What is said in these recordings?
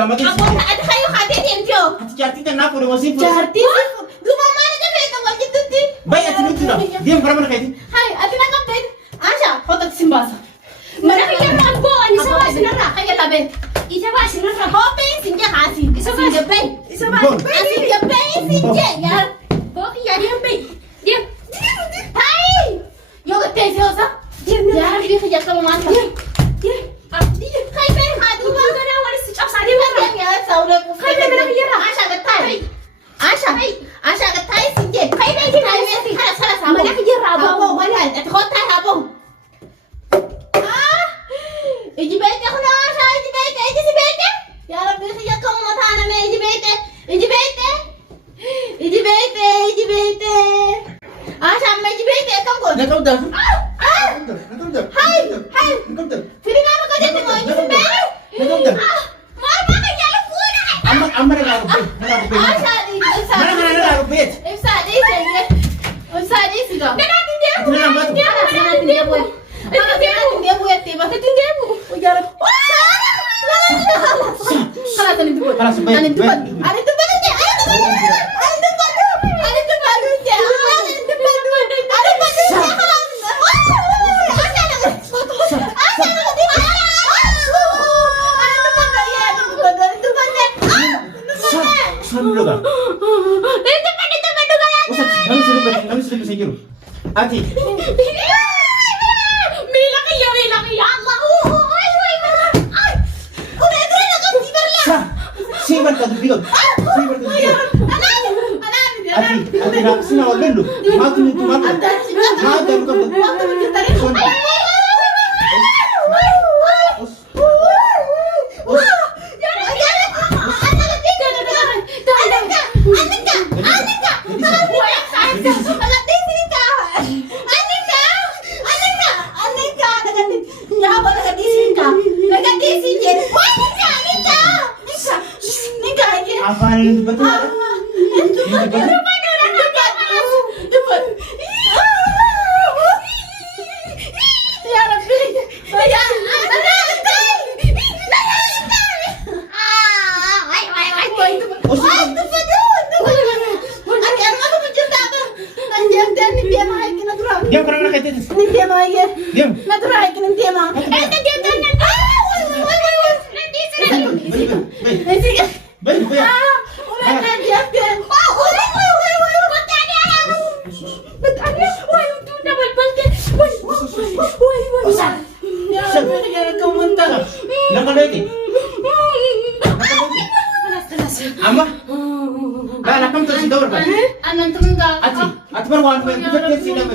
Abota at kayo katin yan Joe. Ati jati tan na puro masih. Jarti gumamana ka feta wajib tutti. Bay ati nutu na. Diam para mana kaiti. Hai ati na kapten. Asha hotak simbasa. Mana kaya mambo ani sawa sinara kaya labe. Isa ba sinara hope sinja kasi. Isa ba sinja bay. Isa ba sinja bay sinja yar. Boki yar yan bay. Diam. Hai. Yoga tese osa. Yar dia kerja kamu mantap. Diam. Kai bay hadu ba kana wari si chap sadi ba ya saura ku. Kai bay mera kira. Asha gatai. Asha gatai sinja. Kai bay kai bay khalas khalas. Mana kira abo wala at khotai abo. اجي بيتي خلاص اجي بيتي اجي بيتي يا ربي خيكم مطانا ما اجي بيتي اجي بيتي اجي بيتي اجي بيتي عشان ما اجي بيتي كم قول Nakau dah. هاي في ما قدرت ما اجي بيتي ما ما يا لفونا Amma na rupi. عشان Mana na rupi. افسادي سيدي افسادي سيدي انا تندي Ito na lang ba? انا تندي ابوي انا تندي ابوي تيبا تندي ابوي ويا رب خلاص انا تقول خلاص بيت. انا تقول انا تقول Saan ka? Usap, nang sulit sa iyo. Ati. Sibar ka dubigod. Ati na sina wagendo. Matu ni tumato. Matu ka. Apa yang betul? Diam kerana nak kaitin. Diam. Baik. Nakaliti. Ama. Dah nakam tu sidor ba? Ati marwan ba? Kita sila ba?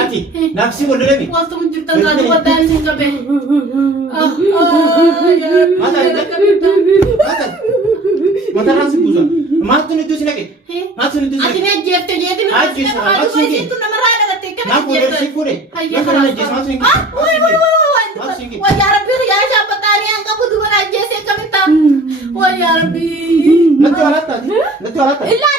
Ati. Naksi mo dole mi. Mata nasi puja. Matu ni tu sila ke? Matu ni tu sila. Nak boleh sipure. Nak kerana jes matu ni. Wah ya Rabbi ya siapa tadi yang kamu tuh aja sih kami tahu. Wah ya Rabbi. Nanti alat tadi. Illa.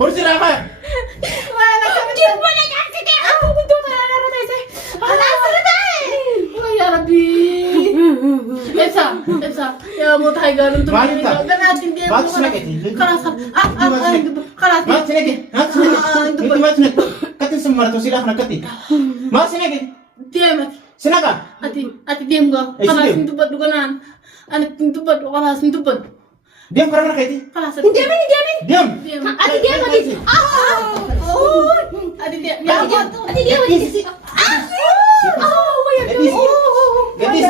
Kursi apa? Ya mau tiger untuk Wanita. ganatin dia. Matu sila ke? Keras. Keras. Matu sila ke? Itu matu sila. Katin semua tu sila nak katin. Matu sila ke? Diam. Sila ka? Ati diam gak? Keras itu buat duganan. Anak itu buat keras itu buat. Diam kerana nak katin. Keras. Diam. Ati diam. Ati diam. Gadis.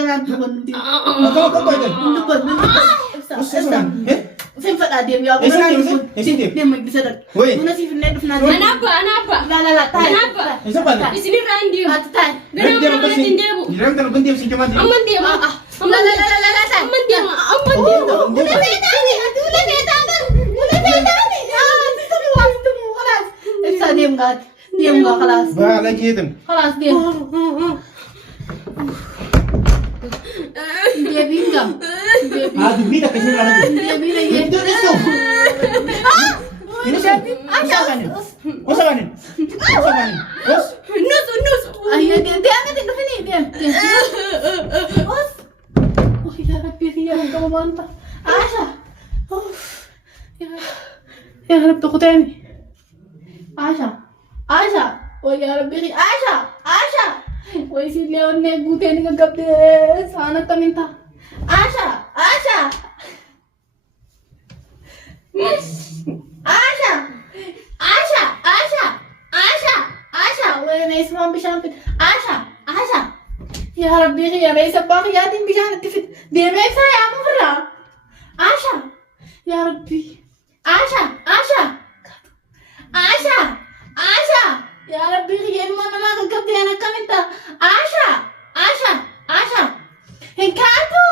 kanaan dubbannuu. Akka qoytan. Dubbannu. Ususan. Sen fadhaa deemu yaa Esin deemu. Esin deemu. deemu iddisa dha. Woi. Buna siif illee dhufnaa. Anabba. La taa'e. Anabba. Isa bala. Isinirraa hin deemu. Ati taa'e. Gara mana hin deemu. Diram kan bunti si jaman. Amman deema. La taa'e. Amman deema. Amman deema. Buna feetaani. Ati buna feetaani. Buna feetaani. Khalaas. Ibsa deemu gaati. Deemu gaa khalaas. Bala kiyetan. Khalaas deemu. Deebiin gam. Adu bida kasi rana. Deebiin ayyee. Itu itu. Ini siapa? Usahakan. Usahakan. Usahakan. Us. Nusu. Ayyee deemee dhufanii deemu. Oh ya Rabbi khiyyaa qaba maanta. Aasha. Ya Rabbi kutaami. Aasha. Oh ya Rabbi khiyyaa. Aasha. Waysi leonne guuteen gaggabde saana kaminta. Aasha. Wayne ismaan bishaan fit. Aasha. Ya Rabbi khiyyaa reessa baa khiyyaatiin bishaan itti fit. Deemee ibsaa yaamu firraa. Aasha. Ya Rabbi. Aasha. Ya Rabbi khiyyaa ilmoo namaa gaggabde ana kaminta. Aasha. Hin kaatu.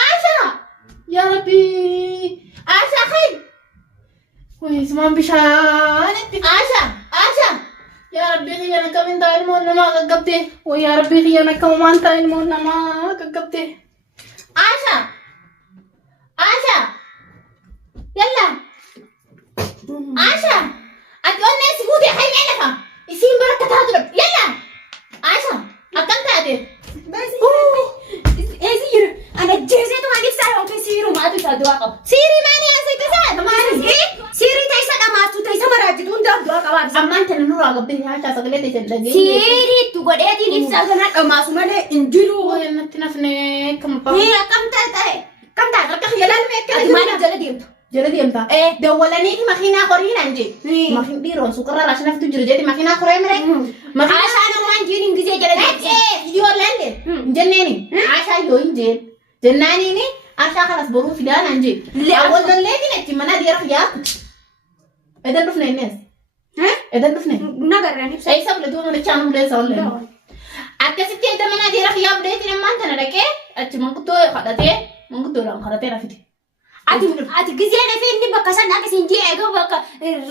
Aasha. Ya Rabbi. Aasha khay. Wayne ismaan bishaan itti. Aasha. Ya Rabbi khiyyaa ana kaminta ilmoo namaa gaggabde. Ya Rabbi khiyyaa ana kamanta ilmoo namaa gaggabde. Aasha. Yalla. Aasha. Ati onnee si guutee haymee lafa. Isiin baraka taatu dha. Yalla. Aasha. Akkam taate? Eesi jira. Ana jeeseetu hangif saa yoo ta'e siiru maatu isaa du'aa qaba. Siirii maanii asii tasaa? Maanii? Siirii ta'isa dhamaatu ta'isa maraajitu hundaa du'aa qaba. Ammaan tana nurraa gabdee haashaa sagalee ta'e jalagee. Siiriitu godheetiin ibsaa kana dhamaasu malee hin jiru. Wayne natti nafnee kam ba'a. Akkam ta'e. Kam taate akka xiyyalaan meekkana Ati maaliif jala deemtu? jala deemta. Dawwalaniiti makiinaa horiinaan jee. Makiin dhiiroon suuqarraa raashinaftu jira jeeti makiinaa horee mire. Aashaan ammaan jiin gisee jala deemtu. Ijoolleen de jenneeni aashaa yoo hin jeen jennaaniini aashaa kanas boruu fidaanaan jee. Awwallolleetiin achi mana dhiira yaatu. Edan dhufne innis. Edan dhufne. Nagarraan ibsa. Eessa buleetu mana chaan bulee sa'ollee. Akkasitti edda mana dhiira yaa buleetiin ammaan tana dhaqee achi manguddoo kadhatee manguddoodhaan kadhatee rafite. Ati gisee nafee inni bakka san akkasiin jee eeguu bakka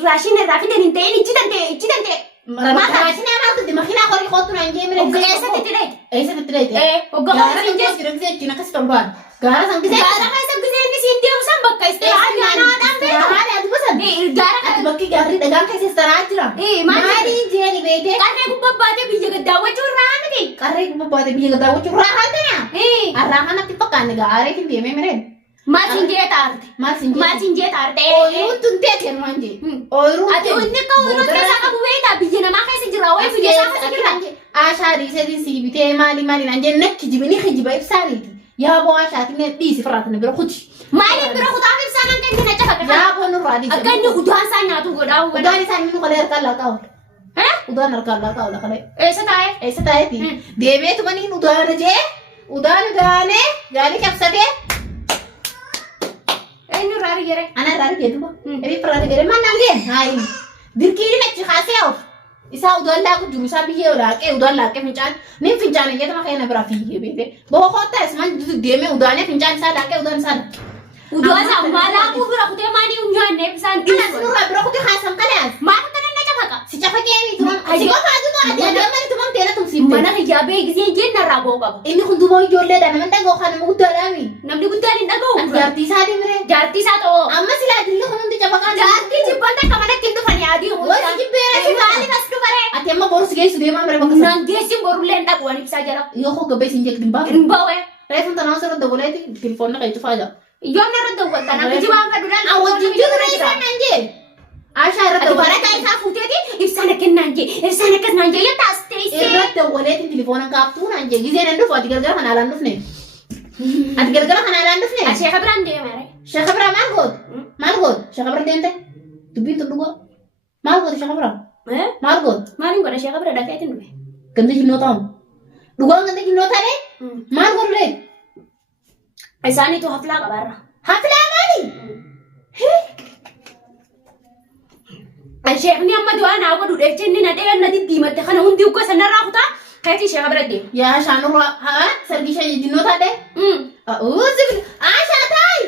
raashin irraa fidan hin ta'in ichi danda'e. Raashinaa maaltu makiinaa horii kootu naan jee mire. Eessatti itti dheete? Eessatti itti dheete? Hoggaa Gaara san keessa jira gisee achiin akkas tolbaan. Gaara san gisee. Gaara keessa gisee inni siin deemu san bakka istee ayyaanaadhaan beekamu. Haadha ati basan. Gaara Ati bakki gaarri dhagaan keessa taraa jira. Maali jeeni beekee. Qarree gubbaa baatee biyya gaddaawwachuu irraa miti. Qarree gubbaa baatee biyya gaddaawwachuu irraa haatana. Har'aa kanatti fakkaanne gaareetiin deemee mireen. Maatiin jee taarte. Maatiin jee taarte. Ooyiruun tuntee kennuun jee. Ooyiruun Ati inni akka ooyiruu keessaa qabu beektaa biyya namaa keessa jira wayi biyya isaa keessa jira. Aashaa dhiiseetiin sii bitee maali naan jee nakki jibini kijiba ibsaaniiti. Yaaboo aashaatiin dhiisi firraatana bira kuti. Maaliif bira kutaaf ibsaan akka inni nacha fakkaata. Yaaboo nurraa dhiise. Akka inni udaan isaa nyaatu godhaa. Udaan isaa inni qolee harkaan laaqaa oola. Udaan harkaan laaqaa oola qalee. Eessa taa'e? Eessa taa'eeti? Deemeetu maniin udaana jee. Udaan udaanee gaalii cabsatee. Eenyu irraa argere? Ana irraa argee duuba. Ebii irraa argee man nangeen. Haayi. Dirqiin achi kaasee of. Isaa udaan laaqu jiru isaa biyyee laaqee udaan laaqee fincaan. Nin fincaan eeyyatama keenya biraa fiigee beekee. Boqotaa ismaan deemee udaanee fincaan isaa laaqee udaan isaa laaqee. Udaan isaa maalaaquu bira kutee maanii hin nyaanne ibsaan. Ana sinurraa bira kutee haasan kalaas. Maal akka nanna cafaqa? Si cafaqee ni tuman. Si qofaa tuman ati adeeman tuman teela tumsiifte. Mana hiyyaa bee gisee jeen narraa boo qaba. Inni kun duuba ijoolleedha nama dhaga'u kan nama guddaadhaami. Namni guddaan hin dhaga'u. Jaartii isaa deemee. Jaartii isaa ta'oo. Amma silaa dilli kun hundi cafaqaa. Jaartii jibbanta akka manatti hin dhufan yaadii. Wasi jibbeera si maaliif as dhufare? Ati amma borusi geessu deemaa mire bakka Naan geessin borullee hin dhabu waan ibsaa jala. yoo koo gabbee siin jeeqtin baafa. Hin bawe. Reefun tanaa asirra daboleeti tilifoonni qayyatu faaja. Yoom narra dawwalta namni jibaan fadhuudhaan. Wajjin jiru reefan naan jee. Aashaa irra Ati barataa isaa fuuteeti ibsaan akka naan jee ibsaan akkas naan jee yoo taas teessee. irra daboleeti tilifoona kaaftuu naan jee gizeen hin dhufu ati gargara kana alaan dhufne. Ati gargara kana alaan dhufne. Asheeka biraan deemare. Sheekha biraa maal gootu? Maal gootu? Sheekha bira deemte? Dubbiin tun dhugoo? Maal gootu sheekha biraa? Maal gootu? Maaliin godha asheeka bira dhaqeetiin dhufe? Ganda jinnoo ta'u. Dhugaan kan jinnoo taane maal godhule? Isaaniitu haflaa qabaarra. Haflaa maali? Sheekni amma du'aa naa godhu dheecha inni na dhee na diddiimatte kana hundi uggoo sanarraa kutaa kayatii sheeka bira deema. Yaa shaanurraa haa sargii ishee jinnoo taate? Ashaa taa'e.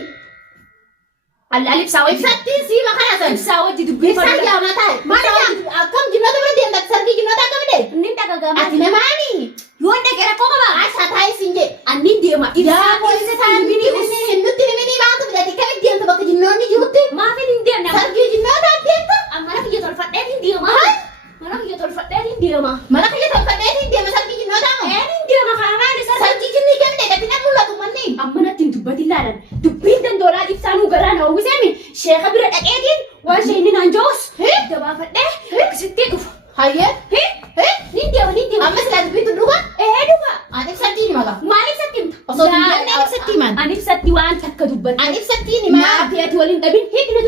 Alibsaa wajji. Ibsattiin sii makana san. Ibsaa wajji dubbii Ibsaa jaamaa taa'e. Maali akkam jinnoota bira deemta sargii jinnoota akkamidhe? Inni dhagagamaa. Ati namaani? Yoo dhagee rakkoo qaba. Ashaa taa'e siin jee. Anni deema. Yaa poolisi taa'e nutti himini baatu bidati kamitti deemta bakka jinnoonni jirutti? Maafin hin deemne. Sargii jinnootaa deemta? Mana kiyya tolfadhee hin deema. Mana kiyya tolfadhee hin deema. Mana kiyya tolfadhee hin deema sargii jinnootaa moo? Hin deema kanaan isa. Sargii jinnii gamne gati na mul'atu manni. Amma natti hin dubbati ilaalan. Dubbiin dandoolaa ibsaanuu garaa na uwwiseemi. Sheeka bira dhaqeetiin waan ishee inni naan joos. Dabaafadhee akkasitti dhufu. Hayyee? Ni deema ni deema. Amma silaa dubbiitu dhuga? Dhuga. Ani ibsattii ni maka. Maal ibsatti himta? Osoo hin jenne ibsatti himan. Ani ibsatti waan takka dubbatti. Ani ibsattii ni maa. Maatii ati waliin dhabin hiikni